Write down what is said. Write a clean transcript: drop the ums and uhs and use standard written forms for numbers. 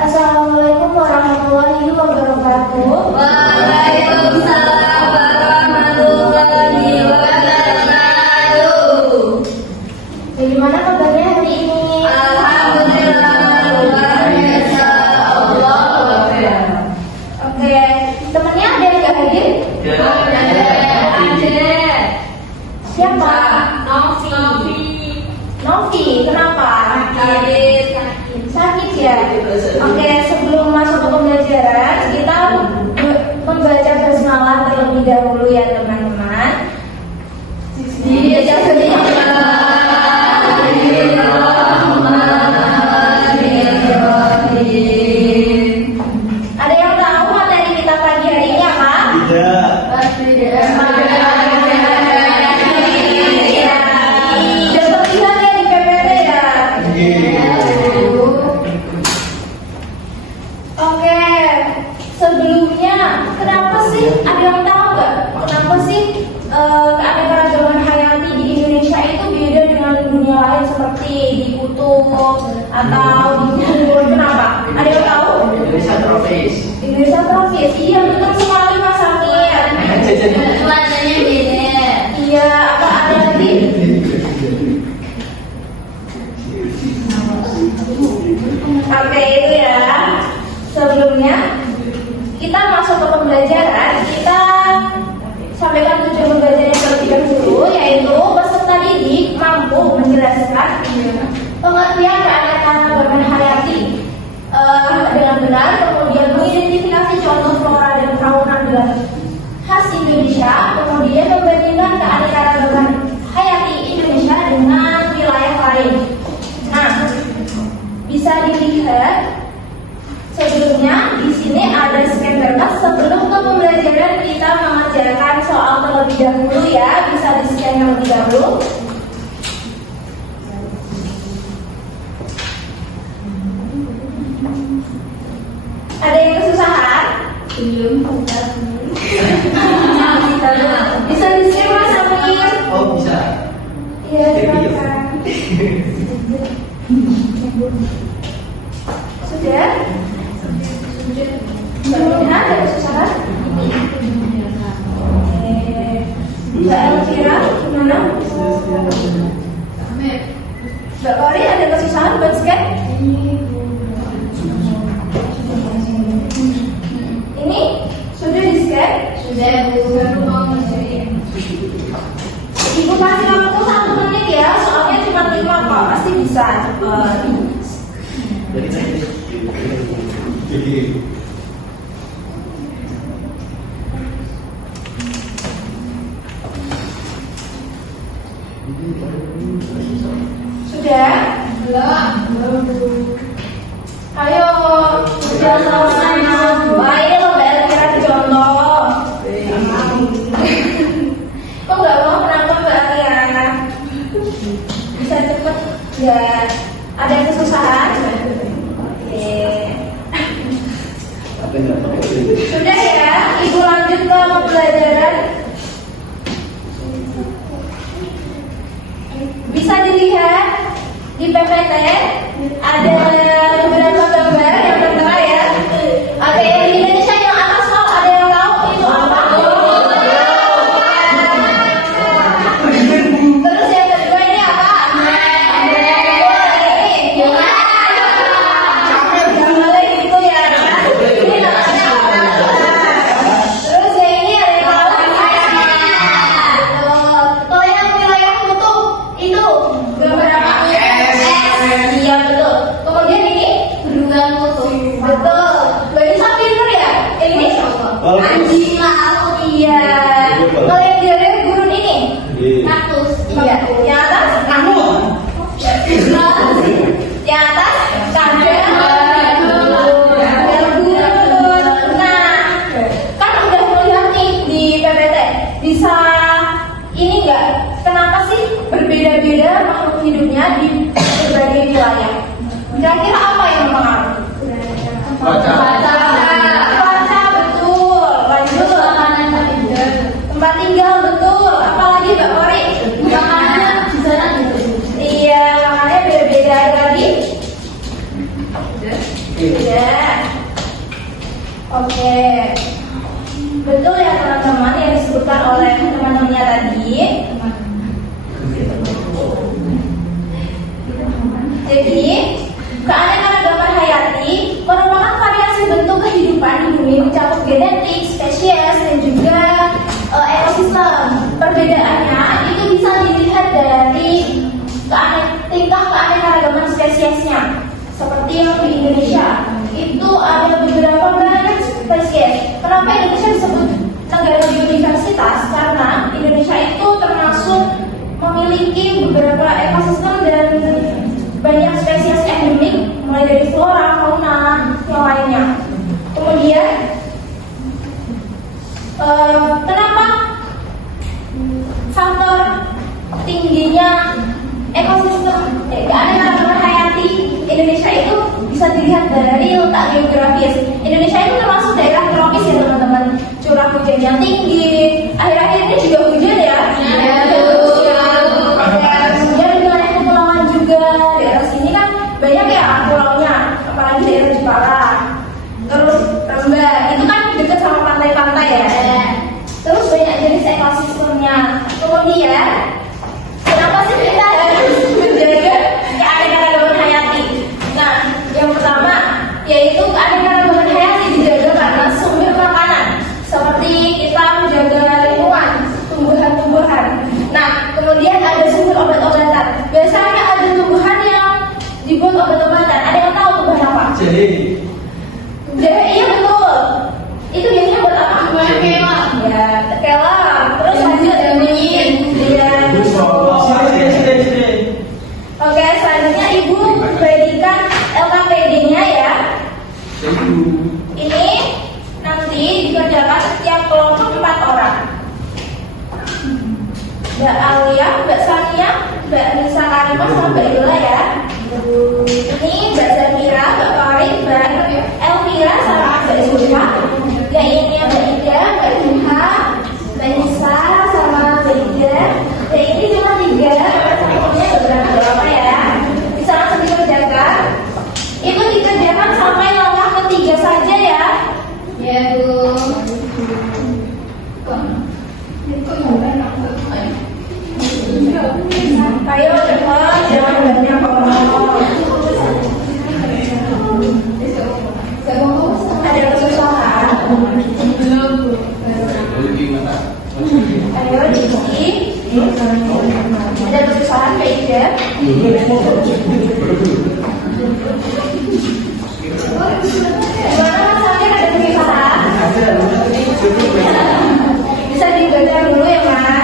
Assalamualaikum warahmatullahi wabarakatuh. Waalaikumsalam warahmatullahi wabarakatuh. Bagaimana kabarnya hari ini? Alhamdulillah luar biasa. Allahu Akbar. Oke, temannya ada yang nggak hadir? Ada. Siapa? Novi. Novi. Kenapa? Sakit ya? Oke, sebelum masuk ke pembelajaran, kita membaca basmalah terlebih dahulu ya teman-teman. Ada yang tahu materi kita pagi hari ini apa? Tidak. Sudah terlihat ya di PPT ya? Oke, sebelumnya kenapa sih ada yang tahu nggak? Kenapa sih keanekaragaman hayati di Indonesia itu beda dengan dunia lain seperti di kutub atau di gunung? Kenapa? Ada yang tahu? Indonesia tropis. Indonesia tropis. Iya betul sekali Mas Amir. Cuacanya beda. Iya, apa ada lagi? Oke itu ya. Sebelumnya kita masuk ke pembelajaran, kita sampaikan tujuan pembelajaran yang terlebih dahulu, yaitu peserta didik mampu menjelaskan pengertian keanekaragaman hayati dengan benar, kemudian mengidentifikasi contoh flora dan fauna khas Indonesia, kemudian membandingkan keanekaragaman hayati Indonesia dengan wilayah lain. Nah, bisa dilihat sebelumnya di sini ada scan berkas. Sebelum ke pembelajaran kita mengerjakan soal terlebih dahulu ya, bisa di scan terlebih dahulu. Ada yang kesusahan? Bisa di scan Mas Amir? Oh bisa. Iya, silakan. Sudah? Sebelumnya ada kesusahan? Mbak Elvira, gimana? Mbak Kori ada kesusahan buat scan? Ini sudah di scan? Sudah baru mau ngerjain. Ibu kasih waktu 1 menit ya, soalnya cuma 5 kok, pasti bisa cepet. Sudah? Belum. Ayo, sudah selesai. Baik lo Mbak Elvira dicontoh. Kok nggak mau kenapa Mbak Elvira? Bisa cepet ya. Ada yang kesusahan? Oke. Sudah ya, Ibu lanjut ke pembelajaran. Bisa dilihat di PPT ada beberapa gambar yang tertera ya. Oke, di Indonesia yang atas tahu, ada yang tahu itu apa? Terus yang kedua ini apa? Boleh gitu ya. Ini namanya apa? Terus yang ini ada yang tahu? Kalau yang wilayah kutub itu gambar apa? Iya betul. Kemudian ini bendungan kutub. Betul. Mbak Nisa pinter ya? Yang ini anjing laut. Iya. Kalau yang di area gurun ini kaktus. Iya. Yang atas kamu. Yang atas kandang. Yang gurun. Nah, kan udah melihat nih di PPT. Bisa ini enggak? Kenapa sih berbeda-beda makhluk hidupnya di berbagai wilayah? Kira-kira apa yang mempengaruhi? Cuaca. Cuaca betul. Lanjut. Tempat tinggal betul. Apalagi Mbak Kori? Makanan di sana gitu. Iya, makannya beda-beda lagi. Sudah. Oke. Betul ya teman-teman yang disebutkan oleh teman-temannya tadi. Jadi, keanekaragaman hayati merupakan variasi bentuk kehidupan di bumi mencakup genetik, spesies, dan juga ekosistem. Perbedaannya itu bisa dilihat dari tingkah keanekaragaman spesiesnya. Seperti yang di Indonesia, itu ada beberapa banyak spesies. Kenapa Indonesia disebut negara biodiversitas? Karena Indonesia itu termasuk memiliki beberapa ekosistem dan banyak spesies endemik, mulai dari flora, fauna, yang lainnya. Kemudian, kenapa faktor tingginya ekosistem keanekaragaman hayati Indonesia itu bisa dilihat dari letak geografis. Indonesia itu termasuk daerah tropis ya teman-teman. Curah hujannya tinggi. Akhir-akhir ini juga hujan ya. Kemudian dengan kepulauan juga. Daerah sini kan banyak ya pulaunya, apalagi daerah Jepara. Terus Rembang, itu kan dekat sama pantai-pantai ya. Terus banyak jenis ekosistemnya. Kemudian, kenapa sih kita harus menjaga keanekaragaman hayati? Nah, yang pertama yaitu keanekaragaman hayati dijaga karena sumber makanan. Seperti kita menjaga lingkungan, tumbuhan-tumbuhan. Nah, kemudian ada sumber obat-obatan. Biasanya ada tumbuhan yang dibuat obat-obatan. Ada yang tahu tumbuhan apa? Jadi. Jahe, iya betul. Itu biasanya buat apa? Kelapa. Ya, kelapa. Terus lanjut benyit. Iya. Oke, selanjutnya Ibu berikan LKPD-nya ya. Ini nanti dikerjakan setiap kelompok 4 orang. Mbak Alia, Mbak Sania, Mbak Nisa Karimah, sama Mbak Yola ya. Ini Mbak Zamira, Mbak Farid, Mbak Elvira, sama Mbak Zulfa. Yang ini Mbak Ida, Mbak Juha, Mbak Nisa, sama Mbak Ida. Dan ini cuma 3, satunya beberapa ya. Bisa langsung dikerjakan. Itu dikerjakan sampai langkah ketiga saja ya. Ya, Bu. Ayo cepat, jangan banyak ngomong. Ada kesusahan? Ayo Diki. Ada kesusahan Mbak Ida? Gimana masalahnya, ada kesusahan? Bisa dibaca dulu ya Mas.